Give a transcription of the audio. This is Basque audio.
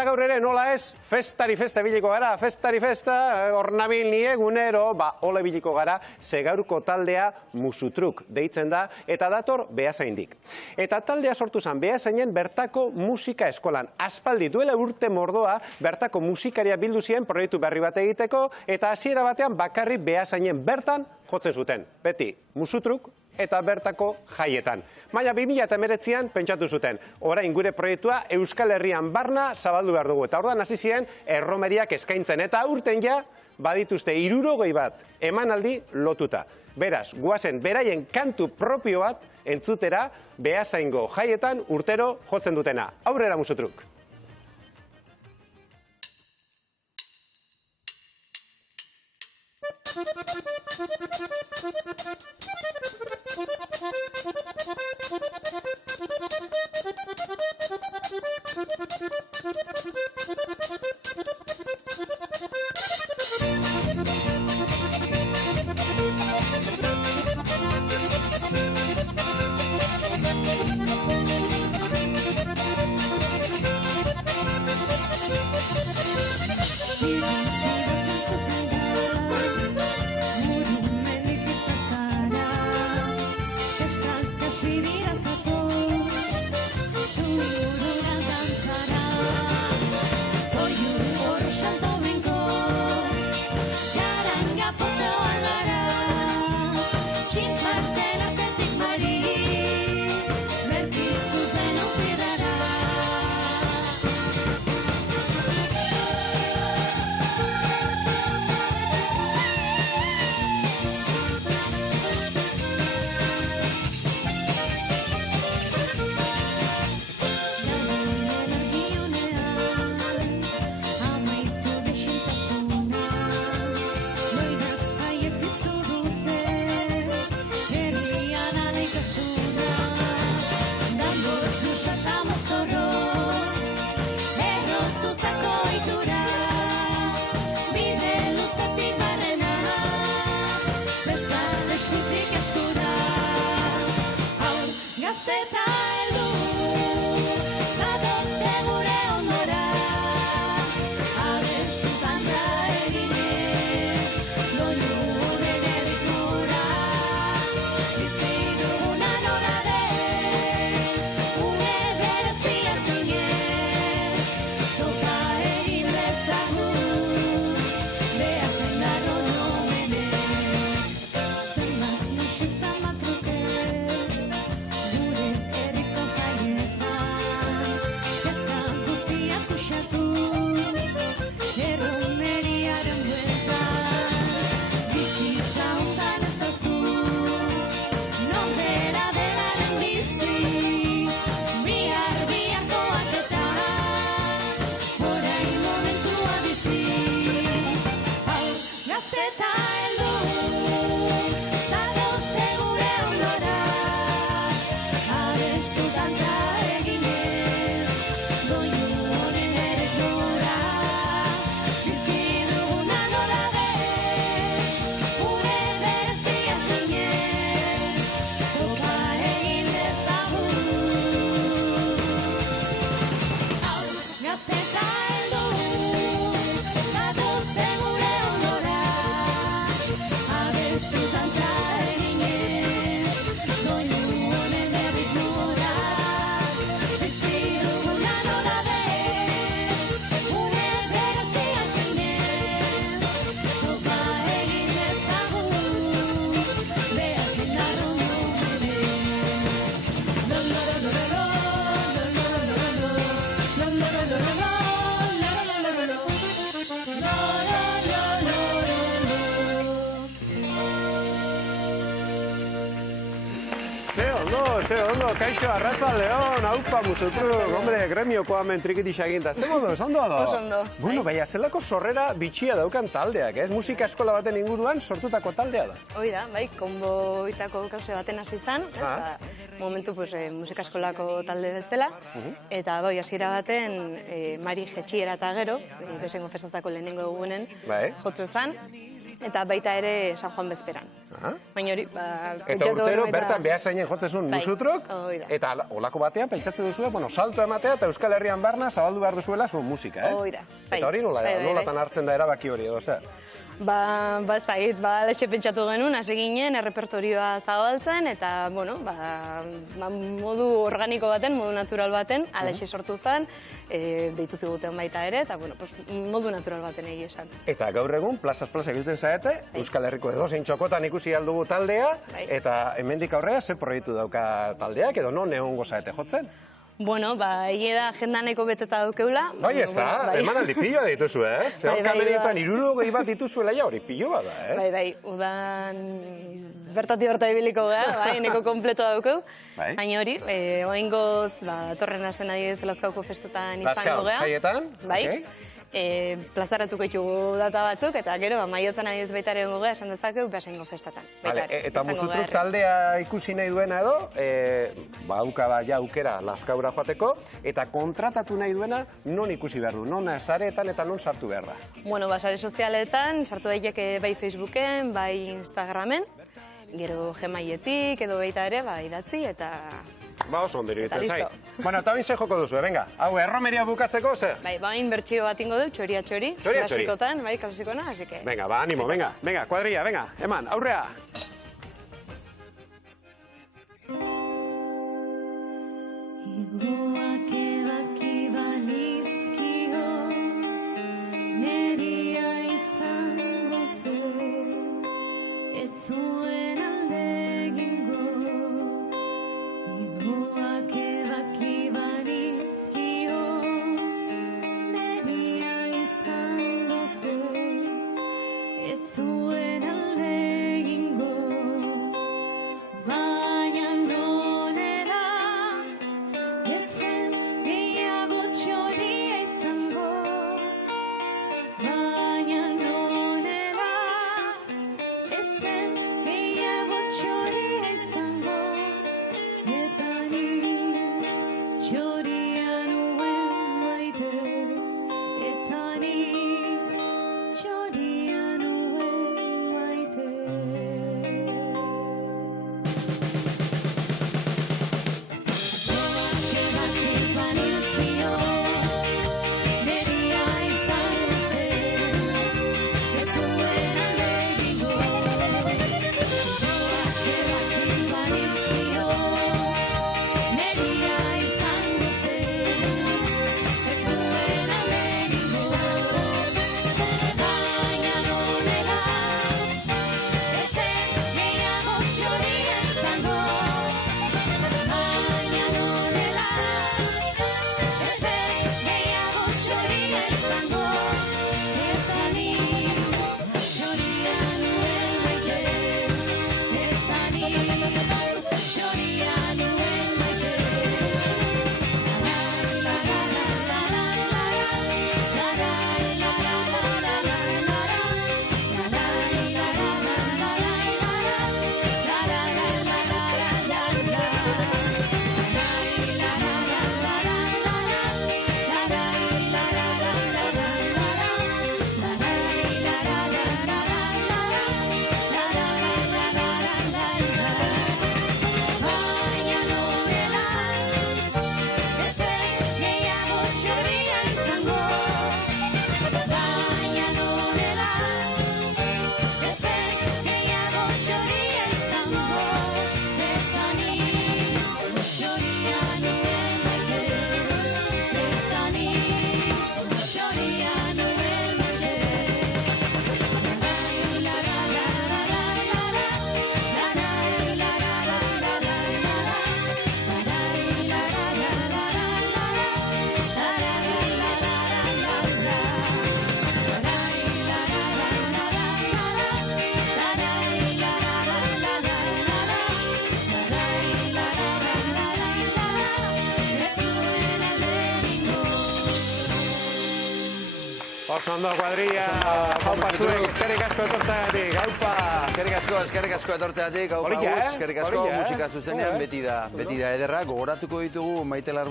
Gaur ere nola ez, festari festa biliko gara, festari festa, ornabil ni egunero, ole biliko gara, ze gaurko taldea Musutruk deitzen da, eta dator Beasaindik. Eta taldea sortu zen Beasainen bertako musika eskolan. Aspaldi duela urte mordoa, bertako musikaria bildu ziren proiektu berri bat egiteko, eta hasiera batean bakarrik Beasainen bertan jotzen zuten. Beti, Musutruk eta bertako jaietan. Baina 2019an pentsatu zuten. Orain gure proiektua Euskal Herrian barna zabaldu behar dugu. Eta orduan hasi ziren erromeriak eskaintzen. Eta urten ja badituzte 60 bat emanaldi lotuta. Beraz, guazen beraien kantu propio bat entzutera Beasaingo jaietan urtero jotzen dutena. Aurrera Musutruk! Ondo, kaixo, arratsaldeon, aupa Musutruk, hombre, gremiokoa hemen trikitisa eginda. Zer modu, ondo do? Ondo. Bueno, baina, zelako sorrera bitxia daukan taldeak, ez? Musika eskola baten inguruan sortutako taldea da. Hoi da, bai, konboitako kause baten hasi izan, ez? Momentu, musika eskolako talde bezala, eta bai, hasiera baten, Mari Jetxiera eta gero, Beasaingo festatako lehenengo egunen, jotzen zen, eta baita ere San Juan bezperan. Baina hori, Eta urtero, bertan behasainen jotzezun musutruk, hori da. eta olako batean pentsatzen duzu, salto ematea eta Euskal Herrian barna zabaldu behar duzuela zuen musika, ez? Hori da. Eta hori nolatan hartzen da erabaki hori edo, zer? Ez da git, lexe pentsatu genuen, hasi ginen, errepertorioa zabaltzen, eta, modu organiko baten, modu natural baten, alexe sortu zen, deitu ziguten baita ere, eta, modu natural baten egia esan. Eta gaur egun, plazaz plaza ibiltzen zaete, Euskal Herriko edozein txokotan ikusi aldugu taldea, eta hemendik aurrera, ze proiektu dauka taldeak, edo non egongo zaete jotzen? Egia da agenda nahiko beteta daukeula. Bai, ez da, eman aldi pilloa dituzu, ez? Zeon kamerietan 60 bat dituzuela ja, hori pillo bada, ez? Bai, udan bertati ibiliko gara, neko kompleto daukeu. Baina hori, oaingoz, torren hasten adibidez Lazkaoko festetan izango gara. Lazkao, jaietan? Bai. Plazaratuko ditugu data batzuk, eta gero, maiotzen adibidez baita ere gara, esan dezakeu, behasengo festatan. Eta musutruk taldea ikusi nahi duena edo, baukala ja aukera Lazkaura joateko, eta kontratatu nahi duena non ikusi behar du, non sareetan eta non sartu behar da? Sare sozialetan, sartu daiteke bai Facebooken, bai Instagramen, gero Gmailetik edo baita ere, idatzi eta... Oso ondero ditzen zai. Eta bain ze joko duzu, venga. Hau, erromeria bukatzeko, zer? Bain bertxio bat ingo du, txoria-txori. Klasikotan, klasikona, hasi que... Venga, animo, venga, kuadrilla, venga, eman, aurrea. Igoak ebaki banizkio, neria izango zen, ez zuen alde egingo. Igoak ebaki banizkio, neria izango zen, ez zuen alde egingo. Baina nonela, etzen gehiago txoria izango. Baina nonela, etzen gehiago txoria izango. Eta nik txoria nuen maite. Eta nik txoria nuen maite. Oso ondo, kuadrilla, haupa zuek, eskerrik asko etortzeagatik, haupa! Eskerrik asko etortzeagatik, haupa guz, eskerrik asko, musika zuzenean beti da ederra, gogoratuko ditugu Maite Larburu